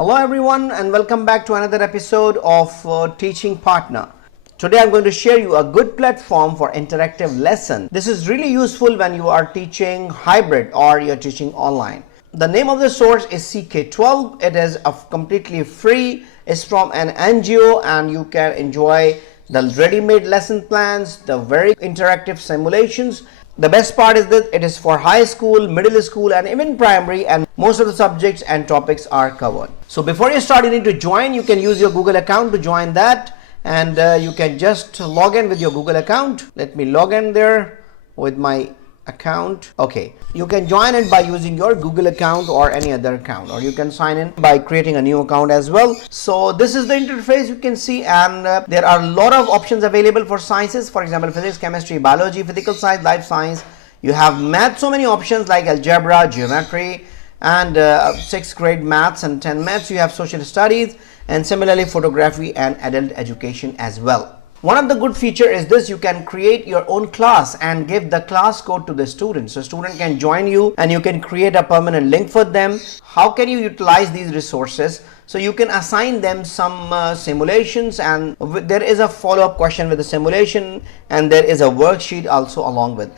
Hello everyone and welcome back to another episode of Teaching Partner. Today I'm going to share you a good platform for interactive lesson. This is really useful when you are teaching hybrid or you're teaching online. The name of the source is CK-12. It is completely free. It's from an NGO and you can enjoy the ready-made lesson plans, the very interactive simulations. The best part is that it is for high school, middle school and even primary, and most of the subjects and topics are covered. So before you start, you need to join. You can use your Google account to join that, and you can just log in with your Google account. Let me log in there with my account. Okay, you can join it by using your Google account or any other account, or you can sign in by creating a new account as well. So this is the interface you can see, and there are a lot of options available for sciences. For example, physics, chemistry, biology, physical science, life science. You have math, so many options like algebra, geometry, and 6th grade maths and 10 maths. You have social studies, and similarly photography and adult education as well. One of the good feature is this: you can create your own class and give the class code to the student. So student can join you and you can create a permanent link for them. How can you utilize these resources? So you can assign them some simulations, and there is a follow-up question with the simulation, and there is a worksheet also along with.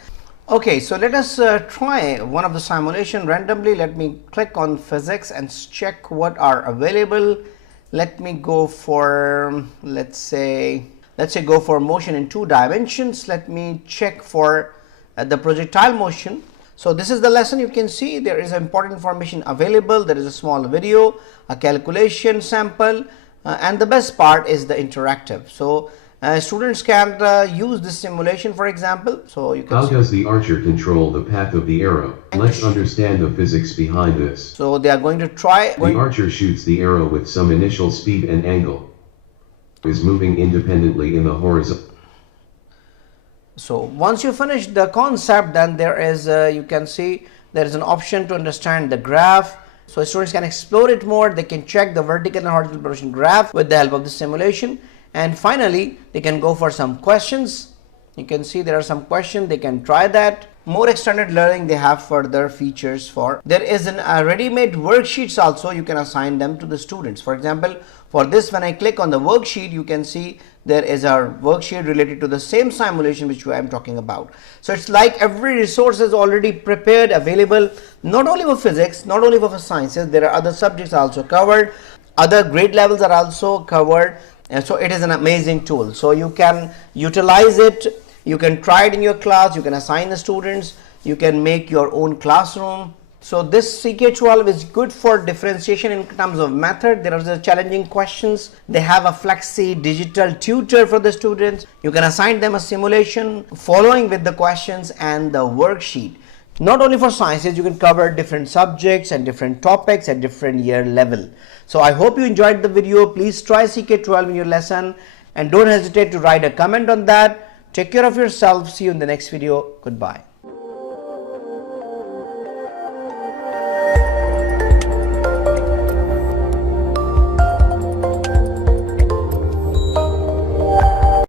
Okay, so let us try one of the simulation randomly. Let me click on physics and check what are available. Let me go for, let's say go for motion in 2 dimensions. Let me check for the projectile motion. So this is the lesson. You can see there is important information available. There is a small video, a calculation sample, and the best part is the interactive. So students can use this simulation, for example. So you can How does the archer control the path of the arrow? Let's understand the physics behind this. So they are going to try. The archer shoots the arrow with some initial speed and angle. Is moving independently in the horizon. So once you finish the concept, then there is you can see there is an option to understand the graph. So students can explore it more. They can check the vertical and horizontal progression graph with the help of the simulation, and finally they can go for some questions. You can see there are some questions. They can try that. More extended learning, they have further features for. There is a ready-made worksheets also. You can assign them to the students. For example, for this, when I click on the worksheet, you can see there is a worksheet related to the same simulation which I am talking about. So it's like every resource is already prepared, available, not only for physics, not only for sciences. There are other subjects also covered. Other grade levels are also covered. And so it is an amazing tool. So you can utilize it. You can try it in your class. You can assign the students. You can make your own classroom. So this CK-12 is good for differentiation in terms of method. There are the challenging questions. They have a flexi digital tutor for the students. You can assign them a simulation following with the questions and the worksheet. Not only for sciences, you can cover different subjects and different topics at different year level. So I hope you enjoyed the video. Please try CK-12 in your lesson and don't hesitate to write a comment on that. Take care of yourself. See you in the next video. Goodbye.